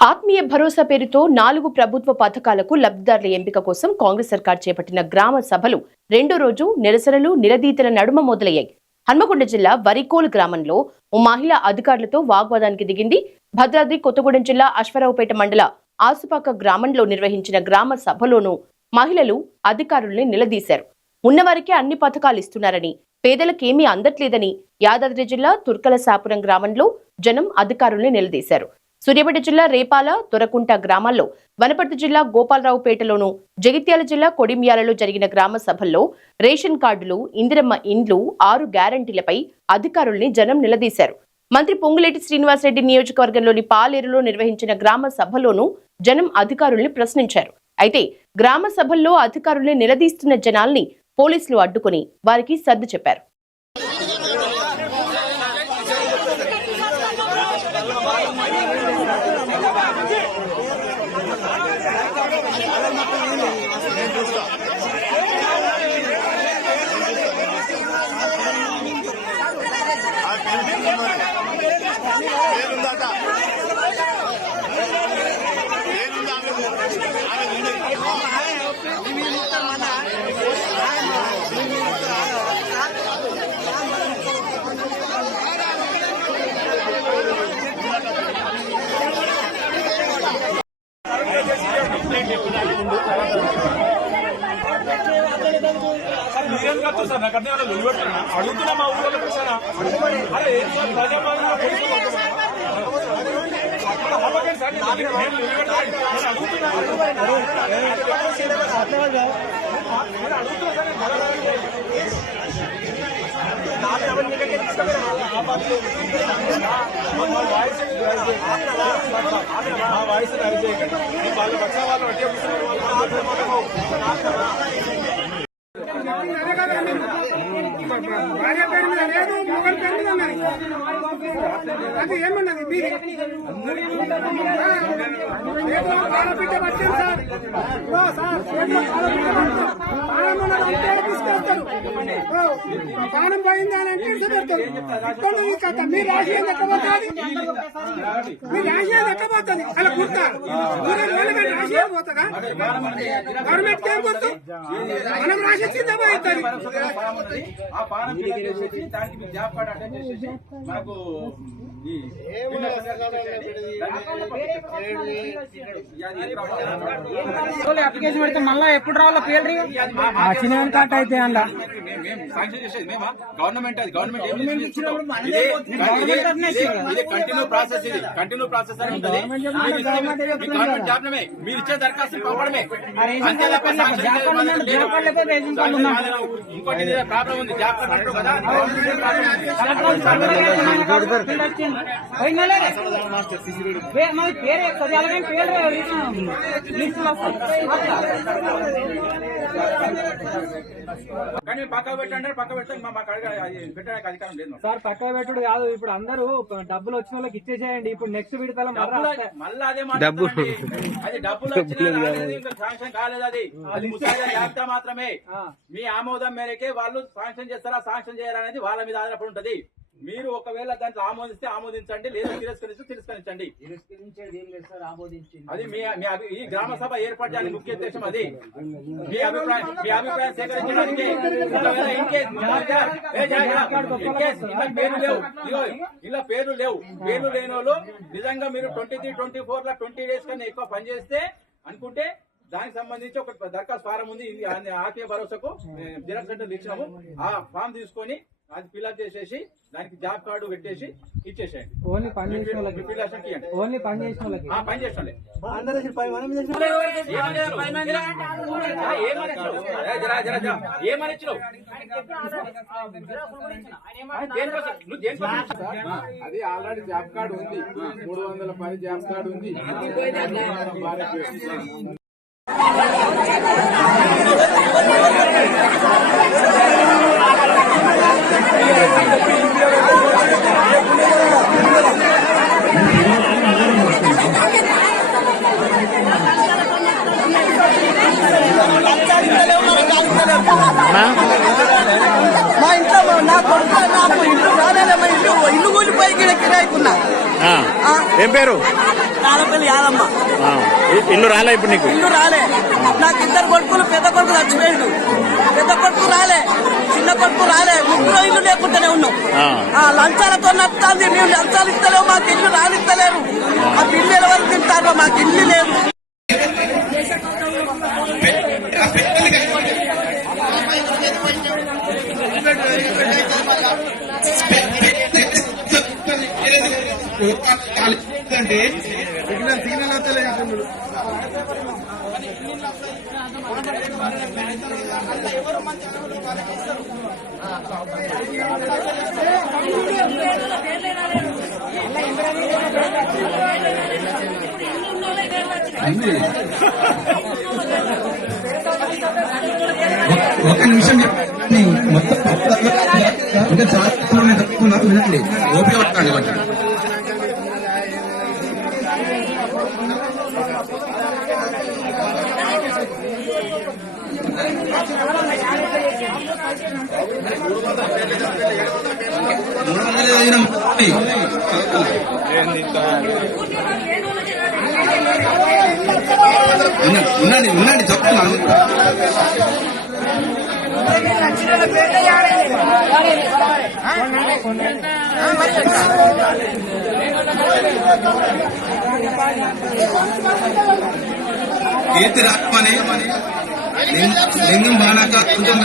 ఆత్మీయ భరోసా పేరుతో 4 ప్రభుత్వ పథకాలకు లబ్ధిదారుల ఎంపిక కోసం కాంగ్రెస్ సర్కార్ చేపట్టిన గ్రామ సభలు రెండో రోజు నిరసనలు నిలదీతల నడుమ మొదలయ్యాయి. హన్మకొండ జిల్లా వరికోల్ గ్రామంలో ఓ మహిళ అధికారులతో వాగ్వాదానికి దిగింది. భద్రాద్రి కొత్తగూడెం జిల్లా అశ్వారావుపేట మండల ఆసుపాక గ్రామంలో నిర్వహించిన గ్రామ సభలోనూ మహిళలు అధికారుల్ని నిలదీశారు. ఉన్నవారికి అన్ని పథకాలు ఇస్తున్నారని, పేదలకేమీ అందట్లేదని యాదాద్రి జిల్లా తుర్కలసాపురం గ్రామంలో జనం అధికారుల్ని నిలదీశారు. సూర్యాపేట జిల్లా రేపాల దొరకుంట గ్రామాల్లో, వనపర్తి జిల్లా గోపాలరావుపేటలోను, జగిత్యాల జిల్లా కొడిమ్యాలలో జరిగిన గ్రామ సభల్లో రేషన్ కార్డులు, ఇందిరమ్మ ఇండ్లు, 6 గ్యారంటీలపై అధికారుల్ని జనం నిలదీశారు. మంత్రి పొంగులేటి శ్రీనివాసరెడ్డి నియోజకవర్గంలోని పాలేరులో నిర్వహించిన గ్రామ సభలోనూ జనం అధికారుల్ని ప్రశ్నించారు. అయితే గ్రామ సభల్లో అధికారుల్ని నిలదీస్తున్న జనాల్ని పోలీసులు అడ్డుకుని వారికి సర్ది చెప్పారు. అడుగుతున్నా మా ఊళ్ళో అరే వాయిస్ వాళ్ళ పక్ష వాళ్ళు భార్య పేరు మీద లేదు, మొగల్ పేరు మీద ఉన్నది. అది ఏమన్నది మీరు పాలపిట్ట వచ్చింది సార్. తీసుకెళ్తారు. పానం పోయిందా అని అంటే పెడతారు. ఇక్కడ మీరు రాజకీయం దక్కబోతుంది, మీరు రాజకీయం దక్కబోతుంది. అలా కుడతారు రాజకీయం పోతుందా? గవర్నమెంట్ ఏం గుర్తు? మనం రాసిచ్చిందే పోతుంది. ఆ పానం దానికి మీరు జాబ్ కార్డు అటెండ్ చేసేసి మనకు అప్లికేషన్ పెడితే మళ్ళీ ఎప్పుడు రావాలో పేరు చిన్న కార్డు అయితే అలా శాంక్షన్ చేసేది మేమా? గవర్నమెంట్ అది గవర్నమెంట్ కంటిన్యూ ప్రాసెస్, ఇది కంటిన్యూ ప్రాసెస్ అని ఉంటుంది. గవర్నమెంట్ జాబ్ నమే మీరు ఇచ్చే దరఖాస్తు పంపడమే. ఇంకోటి ప్రాబ్లం ఉంది, జాబ్ కార్డు కదా కానీ పక్క పెట్టండి, పక్క పెట్టండి పెట్టడానికి అధికారం లేదు సార్. పక్క పెట్టుడు కాదు, ఇప్పుడు అందరూ డబ్బులు వచ్చిన వాళ్ళకి ఇచ్చేసేయండి. ఇప్పుడు నెక్స్ట్ విడతల మళ్ళీ అదే అది డబ్బులు వచ్చిన శాంక్షన్ కాలేదు. అది ముసాయిదా జాబితా మాత్రమే. మీ ఆమోదం మేరకే వాళ్ళు శాంక్షన్ చేస్తారా శాంక్షన్ చేయాలనేది వాళ్ళ మీద ఆధారపడి ఉంటది. మీరు ఒకవేళ దాంట్లో ఆమోదిస్తే ఆమోదించండి, లేదా తిరస్కరించండి. అది ఈ గ్రామ సభ ఏర్పాటు చేయడానికి ముఖ్య ఉద్దేశం. అది మీ అభిప్రాయం సేకరించడానికి. ఇలా పేర్లు లేవు. పేర్లు లేని వాళ్ళు నిజంగా మీరు 23-24 20 డేస్ కన్నా ఎక్కువ పనిచేస్తే అనుకుంటే దానికి సంబంధించి ఒక దరఖాస్తు ఫారం ఉంది. ఆత్మీయ భరోసాకు జిల్లా సెంటర్ ఇచ్చినాము. ఆ ఫామ్ తీసుకొని అది ఫిల్అప్ చేసేసి దానికి జాబ్ కార్డు పెట్టేసి ఇచ్చేసేయండి. ఓన్లీ పని చేసిన వాళ్ళకి అది ఆల్రెడీ జాబ్ కార్డు ఉంది, 310 జాబ్ కార్డు ఉంది. మా ఇంట్లో నా కొడుకు నాకు ఇల్లు రాలేదమ్మా, ఇల్లు కూలిపోయి కిరాయికున్నా. ఏం పేరు? రాలపల్లి యాదమ్మ. ఇల్లు రాలే ఇప్పుడు నీకు? ఇల్లు రాలే. నాకు ఇద్దరు కొడుకులు, పెద్ద కొడుకు చచ్చిపోయిండు, పెద్ద కొడుకు రాలే, చిన్న కొడుకు రాలే. ముగ్గురు ఇల్లు లేకుండానే ఉన్నాం. లంచాలతో నచ్చాలి. మేము లంచాలు ఇస్తలేము, మాకు ఇల్లు రానిస్తలేరు. ఆ పిల్లల వరకు తింటారు, మాకు ఇల్లు లేదు. అంటే సిగ్నల్ వస్తలేదు. ఒక నిమిషం మొత్తం ఇంకా చాలా తప్పుకున్నారు, వినట్లేదు. ఓపిక పట్టాలి కొంచెం. ఉండండి ఉండండి చెప్తున్నాను. కీర్తి రామని లింగం బాణాక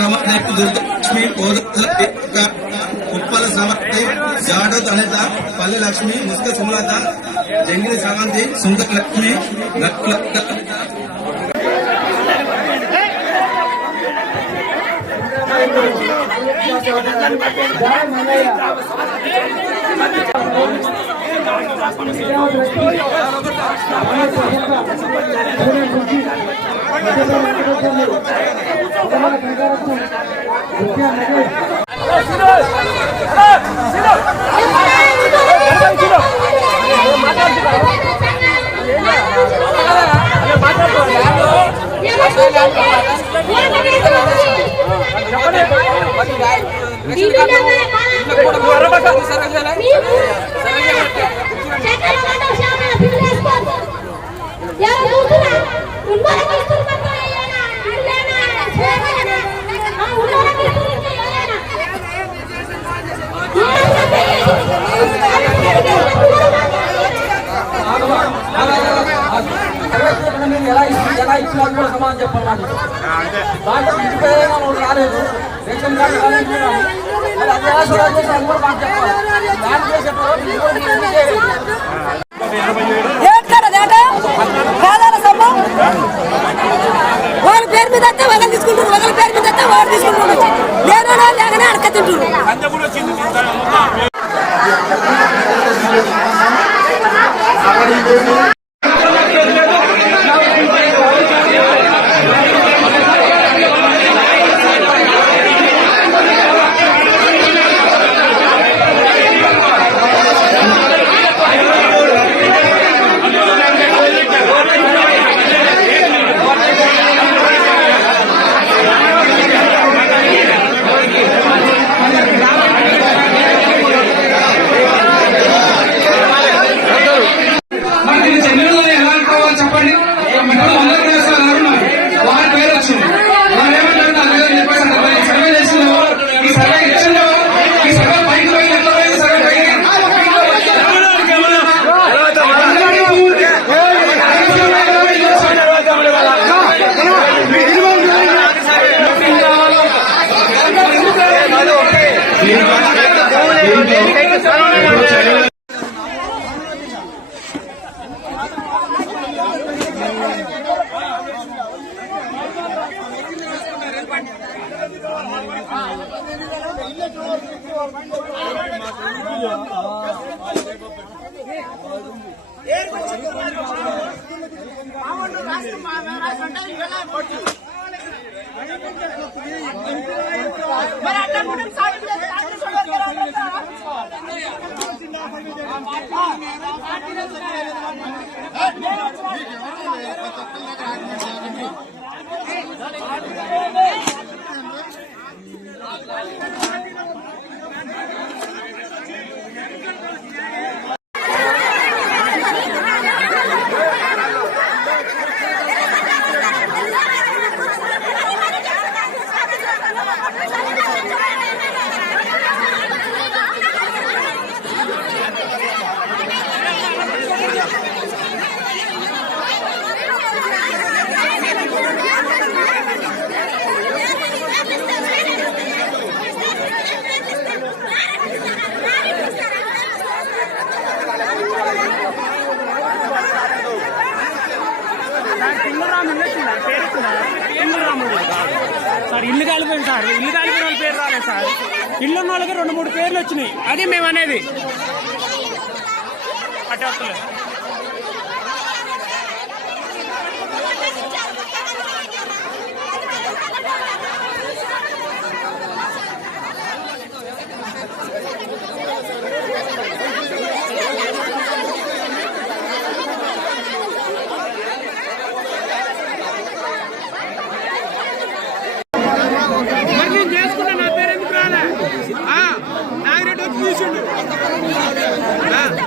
రమణపు దుర్గలక్ష్మి ఉప్పల సమర్థి జాడోత్ అనిత పల్లె లక్ష్మి ముస్క సుమలత జంగిలి సమంతి సుంక లక్ష్మి ఎలా ఇచ్చినా కూడా సమాధానం చెప్పాలి. దాంట్లో రాలేదు, రేషన్ కార్డు రాలేదు, అది ఎలా సోదాలు చేసి అది కూడా మాకు చెప్పాలి. దాని చేసేటప్పుడు వాళ్ళ పేరు మీద వస్తే వాళ్ళని తీసుకుంటారు, వాళ్ళ పేరు మీద వస్తే వాళ్ళు తీసుకుంటారు. లేదో లేకనే అడక తింటారు. సార్ ఇల్లు కాలిపోయింది సార్, ఇల్లు కాలిపోయిన వాళ్ళ పేరు రాలేదు సార్, ఇల్లు ఉన్న వాళ్ళకి 2-3 పేర్లు వచ్చినాయి, అది మేము అనేది అట్టే వస్తలేదు. మరి నేను చేసుకున్నా, నా పేరు ఎందుకు రాలే? నాగిరెడ్డి వచ్చి చూసిండు, నాగిరెడ్డి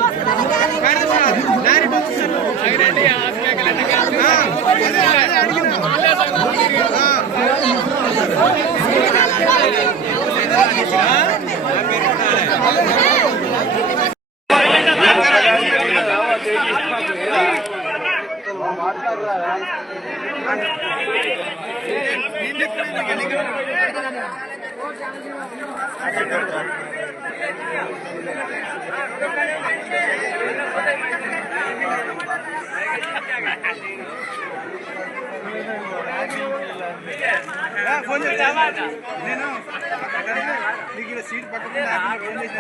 వచ్చేసారు, నాగిరెడ్డి ఫోన్ చేస్తావా? నేను నీకు సీట్ పట్టుకున్నా, ఫోన్ చేసి